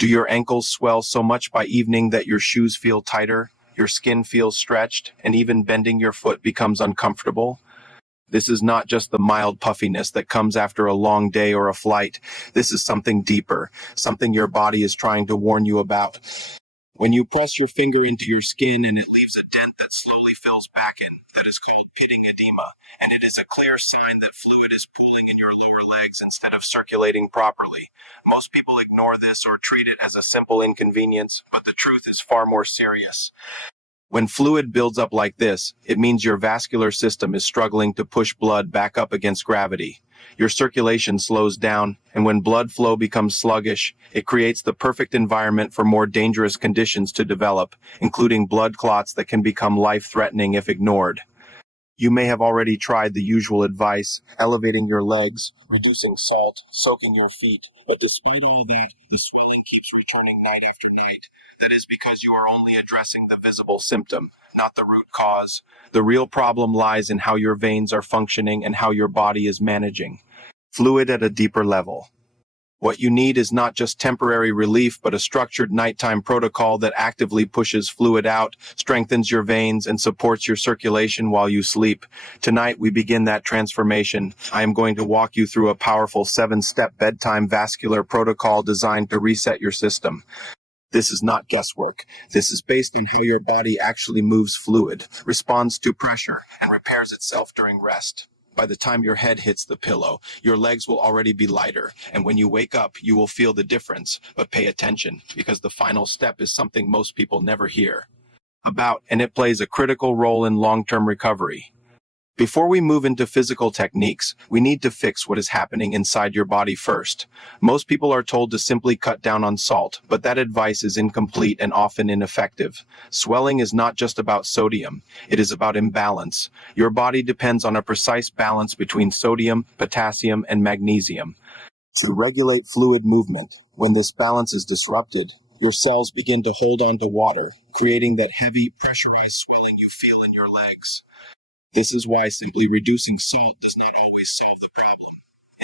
Do your ankles swell so much by evening that your shoes feel tighter, your skin feels stretched, and even bending your foot becomes uncomfortable? This is not just the mild puffiness that comes after a long day or a flight. This is something deeper, something your body is trying to warn you about. When you press your finger into your skin and it leaves a dent that slowly fills back in, that is called pitting edema, and it is a clear sign that fluid is pooling in your lower legs instead of circulating properly. Most people ignore this or treat it as a simple inconvenience, but the truth is far more serious. When fluid builds up like this, it means your vascular system is struggling to push blood back up against gravity. Your circulation slows down, and when blood flow becomes sluggish, it creates the perfect environment for more dangerous conditions to develop, including blood clots that can become life-threatening if ignored. You may have already tried the usual advice, elevating your legs, reducing salt, soaking your feet, but despite all that, the swelling keeps returning night after night. That is because you are only addressing the visible symptom, not the root cause. The real problem lies in how your veins are functioning and how your body is managing fluid at a deeper level. What you need is not just temporary relief, but a structured nighttime protocol that actively pushes fluid out, strengthens your veins, and supports your circulation while you sleep. Tonight, we begin that transformation. I am going to walk you through a powerful 7-step bedtime vascular protocol designed to reset your system. This is not guesswork. This is based on how your body actually moves fluid, responds to pressure, and repairs itself during rest. By the time your head hits the pillow, your legs will already be lighter, and when you wake up, you will feel the difference. But pay attention, because the final step is something most people never hear about, and it plays a critical role in long-term recovery. Before we move into physical techniques, we need to fix what is happening inside your body first. Most people are told to simply cut down on salt, but that advice is incomplete and often ineffective. Swelling is not just about sodium, it is about imbalance. Your body depends on a precise balance between sodium, potassium, and magnesium to regulate fluid movement. When this balance is disrupted, your cells begin to hold on to water, creating that heavy, pressurized swelling you feel in your legs. This is why simply reducing salt does not always solve the problem.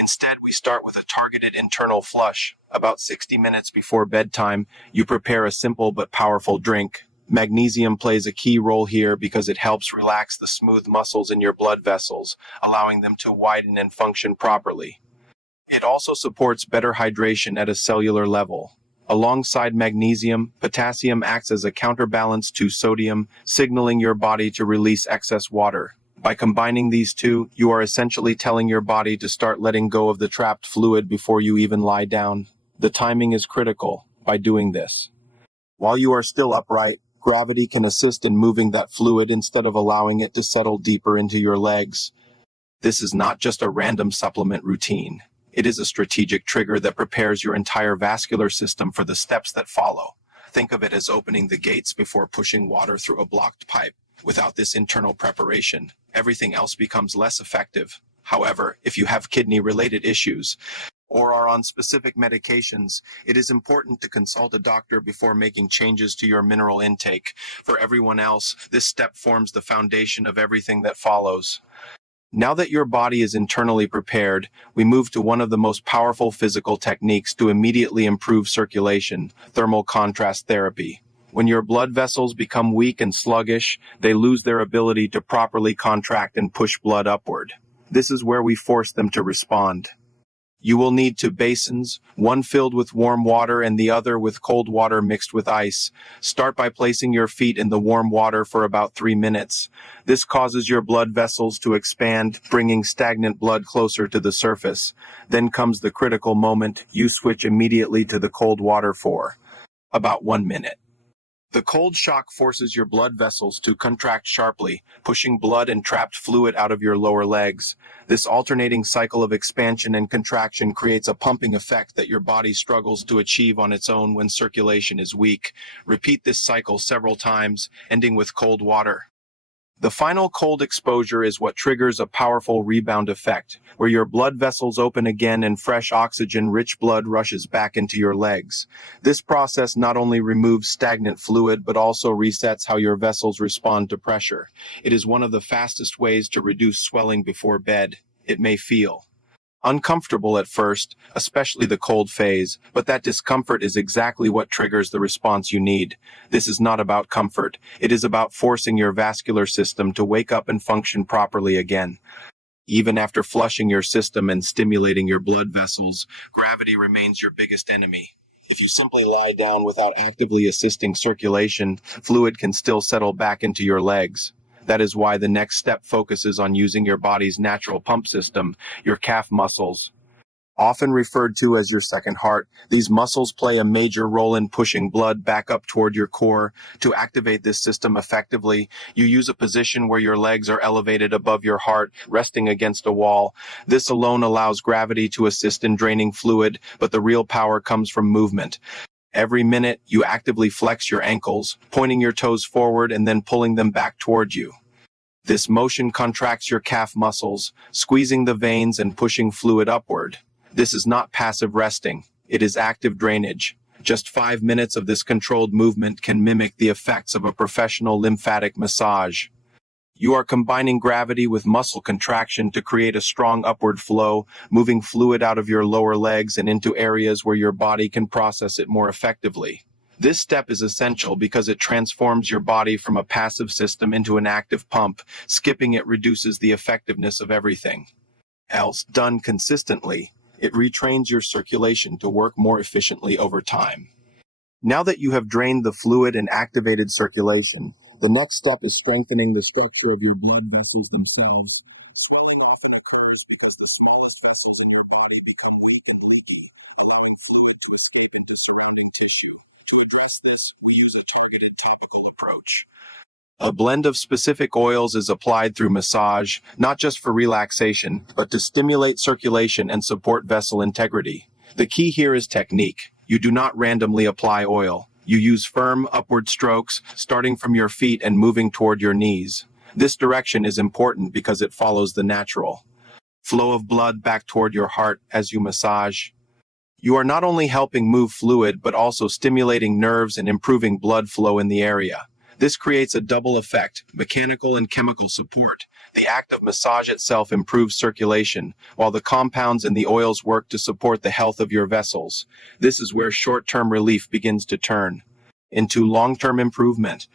Instead, we start with a targeted internal flush. About 60 minutes before bedtime, you prepare a simple but powerful drink. Magnesium plays a key role here because it helps relax the smooth muscles in your blood vessels, allowing them to widen and function properly. It also supports better hydration at a cellular level. Alongside magnesium, potassium acts as a counterbalance to sodium, signaling your body to release excess water. By combining these two, you are essentially telling your body to start letting go of the trapped fluid before you even lie down. The timing is critical by doing this. While you are still upright, gravity can assist in moving that fluid instead of allowing it to settle deeper into your legs. This is not just a random supplement routine. It is a strategic trigger that prepares your entire vascular system for the steps that follow. Think of it as opening the gates before pushing water through a blocked pipe. Without this internal preparation, everything else becomes less effective. However, if you have kidney-related issues or are on specific medications, it is important to consult a doctor before making changes to your mineral intake. For everyone else, this step forms the foundation of everything that follows. Now that your body is internally prepared, we move to one of the most powerful physical techniques to immediately improve circulation: thermal contrast therapy. When your blood vessels become weak and sluggish, they lose their ability to properly contract and push blood upward. This is where we force them to respond. You will need two basins, one filled with warm water and the other with cold water mixed with ice. Start by placing your feet in the warm water for about 3 minutes. This causes your blood vessels to expand, bringing stagnant blood closer to the surface. Then comes the critical moment. You switch immediately to the cold water for about 1 minute. The cold shock forces your blood vessels to contract sharply, pushing blood and trapped fluid out of your lower legs. This alternating cycle of expansion and contraction creates a pumping effect that your body struggles to achieve on its own when circulation is weak. Repeat this cycle several times, ending with cold water. The final cold exposure is what triggers a powerful rebound effect, where your blood vessels open again and fresh oxygen-rich blood rushes back into your legs. This process not only removes stagnant fluid, but also resets how your vessels respond to pressure. It is one of the fastest ways to reduce swelling before bed. It may feel Uncomfortable at first, especially the cold phase, but that discomfort is exactly what triggers the response you need. This is not about comfort. It is about forcing your vascular system to wake up and function properly again. Even after flushing your system and stimulating your blood vessels, gravity remains your biggest enemy. If you simply lie down without actively assisting circulation, fluid can still settle back into your legs. That is why the next step focuses on using your body's natural pump system, your calf muscles. Often referred to as your second heart, these muscles play a major role in pushing blood back up toward your core. To activate this system effectively, you use a position where your legs are elevated above your heart, resting against a wall. This alone allows gravity to assist in draining fluid, but the real power comes from movement. Every minute, you actively flex your ankles, pointing your toes forward and then pulling them back toward you. This motion contracts your calf muscles, squeezing the veins and pushing fluid upward. This is not passive resting, it is active drainage. Just 5 minutes of this controlled movement can mimic the effects of a professional lymphatic massage. You are combining gravity with muscle contraction to create a strong upward flow, moving fluid out of your lower legs and into areas where your body can process it more effectively. This step is essential because it transforms your body from a passive system into an active pump. Skipping it reduces the effectiveness of everything else. Done consistently, it retrains your circulation to work more efficiently over time. Now that you have drained the fluid and activated circulation, the next step is strengthening the structure of your blood vessels themselves. Surrounding tissue. To address this, we use a targeted topical approach. A blend of specific oils is applied through massage, not just for relaxation, but to stimulate circulation and support vessel integrity. The key here is technique. You do not randomly apply oil. You use firm, upward strokes, starting from your feet and moving toward your knees. This direction is important because it follows the natural flow of blood back toward your heart as you massage. You are not only helping move fluid, but also stimulating nerves and improving blood flow in the area. This creates a double effect, mechanical and chemical support. The act of massage itself improves circulation, while the compounds and the oils work to support the health of your vessels. This is where short-term relief begins to turn into long-term improvement.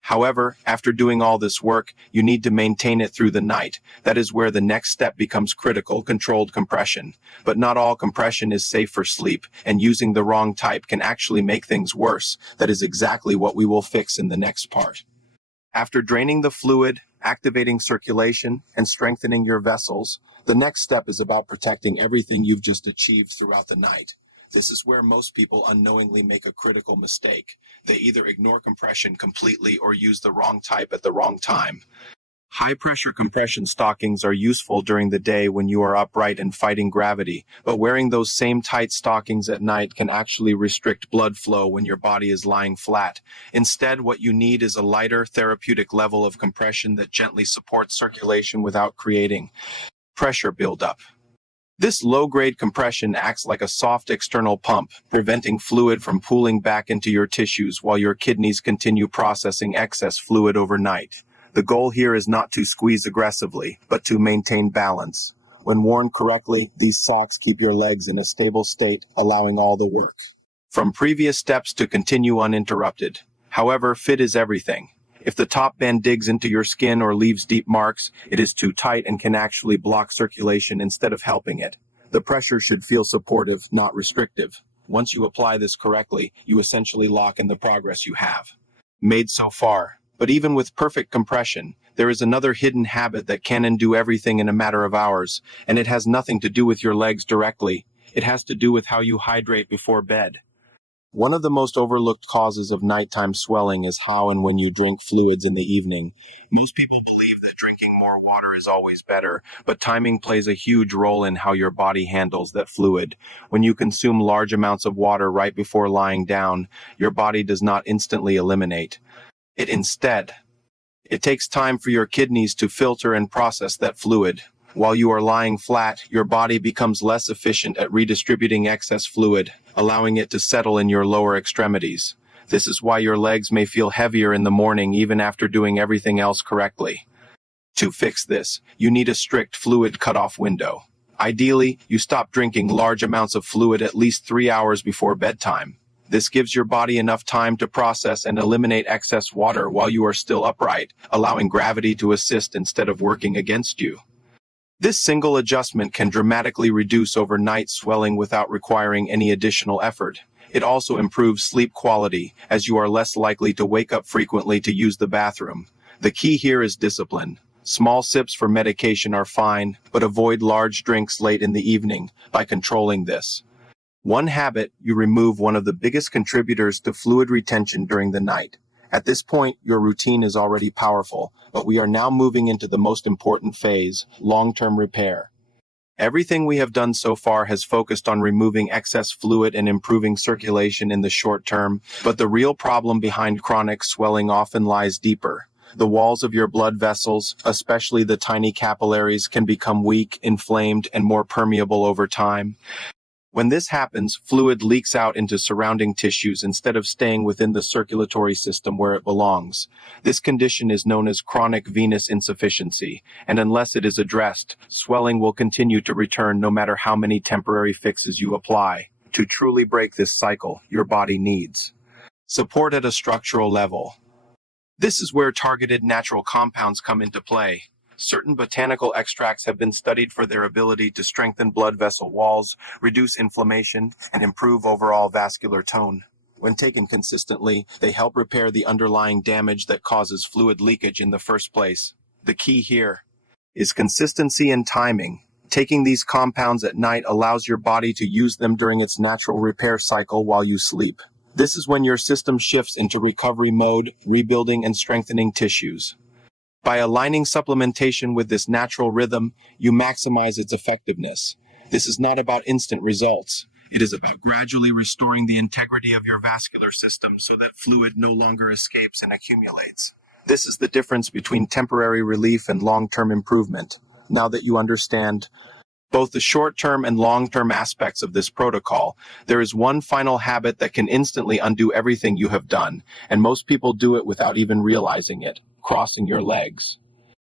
However, after doing all this work, you need to maintain it through the night. That is where the next step becomes critical, controlled compression. But not all compression is safe for sleep, and using the wrong type can actually make things worse. That is exactly what we will fix in the next part. After draining the fluid, activating circulation, and strengthening your vessels, the next step is about protecting everything you've just achieved throughout the night. This is where most people unknowingly make a critical mistake. They either ignore compression completely or use the wrong type at the wrong time. High-pressure compression stockings are useful during the day when you are upright and fighting gravity, but wearing those same tight stockings at night can actually restrict blood flow when your body is lying flat. Instead, what you need is a lighter, therapeutic level of compression that gently supports circulation without creating pressure buildup. This low-grade compression acts like a soft external pump, preventing fluid from pooling back into your tissues while your kidneys continue processing excess fluid overnight. The goal here is not to squeeze aggressively, but to maintain balance. When worn correctly, these socks keep your legs in a stable state, allowing all the work from previous steps to continue uninterrupted. However, fit is everything. If the top band digs into your skin or leaves deep marks, it is too tight and can actually block circulation instead of helping it. The pressure should feel supportive, not restrictive. Once you apply this correctly, you essentially lock in the progress you have made so far. But even with perfect compression, there is another hidden habit that can undo everything in a matter of hours, and it has nothing to do with your legs directly. It has to do with how you hydrate before bed. One of the most overlooked causes of nighttime swelling is how and when you drink fluids in the evening. Most people believe that drinking more water is always better, but timing plays a huge role in how your body handles that fluid. When you consume large amounts of water right before lying down, your body does not instantly eliminate it. Instead, it takes time for your kidneys to filter and process that fluid. While you are lying flat, your body becomes less efficient at redistributing excess fluid, allowing it to settle in your lower extremities. This is why your legs may feel heavier in the morning even after doing everything else correctly. To fix this, you need a strict fluid cutoff window. Ideally, you stop drinking large amounts of fluid at least 3 hours before bedtime. This gives your body enough time to process and eliminate excess water while you are still upright, allowing gravity to assist instead of working against you. This single adjustment can dramatically reduce overnight swelling without requiring any additional effort. It also improves sleep quality, as you are less likely to wake up frequently to use the bathroom. The key here is discipline. Small sips for medication are fine, but avoid large drinks late in the evening by controlling this. One habit, you remove one of the biggest contributors to fluid retention during the night. At this point, your routine is already powerful, but we are now moving into the most important phase, long-term repair. Everything we have done so far has focused on removing excess fluid and improving circulation in the short term, but the real problem behind chronic swelling often lies deeper. The walls of your blood vessels, especially the tiny capillaries, can become weak, inflamed, and more permeable over time. When this happens, fluid leaks out into surrounding tissues instead of staying within the circulatory system where it belongs. This condition is known as chronic venous insufficiency, and unless it is addressed, swelling will continue to return no matter how many temporary fixes you apply. To truly break this cycle, your body needs support at a structural level. This is where targeted natural compounds come into play. Certain botanical extracts have been studied for their ability to strengthen blood vessel walls, reduce inflammation, and improve overall vascular tone. When taken consistently, they help repair the underlying damage that causes fluid leakage in the first place. The key here is consistency and timing. Taking these compounds at night allows your body to use them during its natural repair cycle while you sleep. This is when your system shifts into recovery mode, rebuilding and strengthening tissues. By aligning supplementation with this natural rhythm, you maximize its effectiveness. This is not about instant results. It is about gradually restoring the integrity of your vascular system so that fluid no longer escapes and accumulates. This is the difference between temporary relief and long-term improvement. Now that you understand both the short-term and long-term aspects of this protocol, there is one final habit that can instantly undo everything you have done, and most people do it without even realizing it: crossing your legs.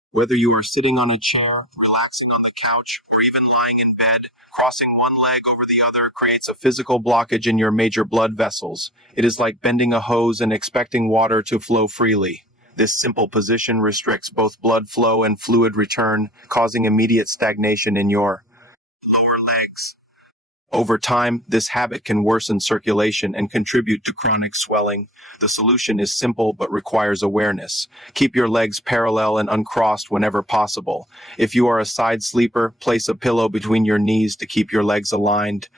Whether you are sitting on a chair, relaxing on the couch, or even lying in bed, crossing one leg over the other creates a physical blockage in your major blood vessels. It is like bending a hose and expecting water to flow freely. This simple position restricts both blood flow and fluid return, causing immediate stagnation in your lower legs. Over time, this habit can worsen circulation and contribute to chronic swelling. The solution is simple but requires awareness. Keep your legs parallel and uncrossed whenever possible. If you are a side sleeper, place a pillow between your knees to keep your legs aligned.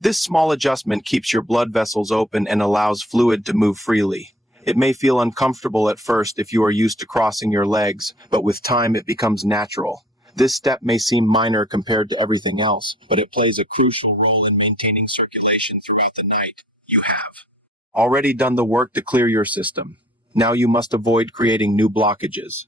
This small adjustment keeps your blood vessels open and allows fluid to move freely. It may feel uncomfortable at first if you are used to crossing your legs, but with time it becomes natural. This step may seem minor compared to everything else, but it plays a crucial role in maintaining circulation throughout the night. You have already done the work to clear your system. Now you must avoid creating new blockages.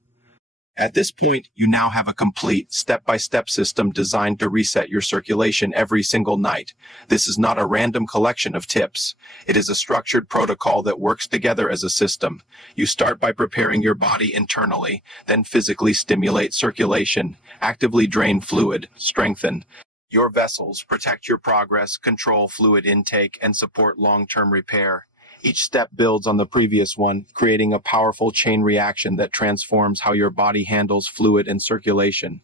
At this point, you now have a complete, step-by-step system designed to reset your circulation every single night. This is not a random collection of tips. It is a structured protocol that works together as a system. You start by preparing your body internally, then physically stimulate circulation, actively drain fluid, strengthen your vessels, protect your progress, control fluid intake, and support long-term repair. Each step builds on the previous one, creating a powerful chain reaction that transforms how your body handles fluid and circulation.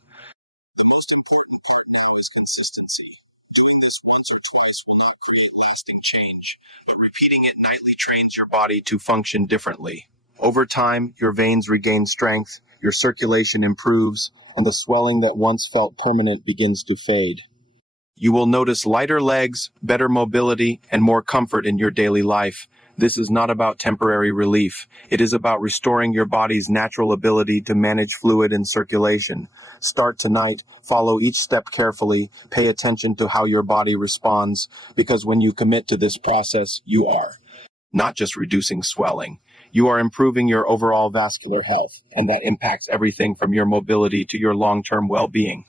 The most important part now is consistency. Doing this once or twice will not create lasting change, but repeating it nightly trains your body to function differently. Over time, your veins regain strength, your circulation improves, and the swelling that once felt permanent begins to fade. You will notice lighter legs, better mobility, and more comfort in your daily life. This is not about temporary relief. It is about restoring your body's natural ability to manage fluid and circulation. Start tonight, follow each step carefully, pay attention to how your body responds, because when you commit to this process, you are not just reducing swelling. You are improving your overall vascular health, and that impacts everything from your mobility to your long-term well-being.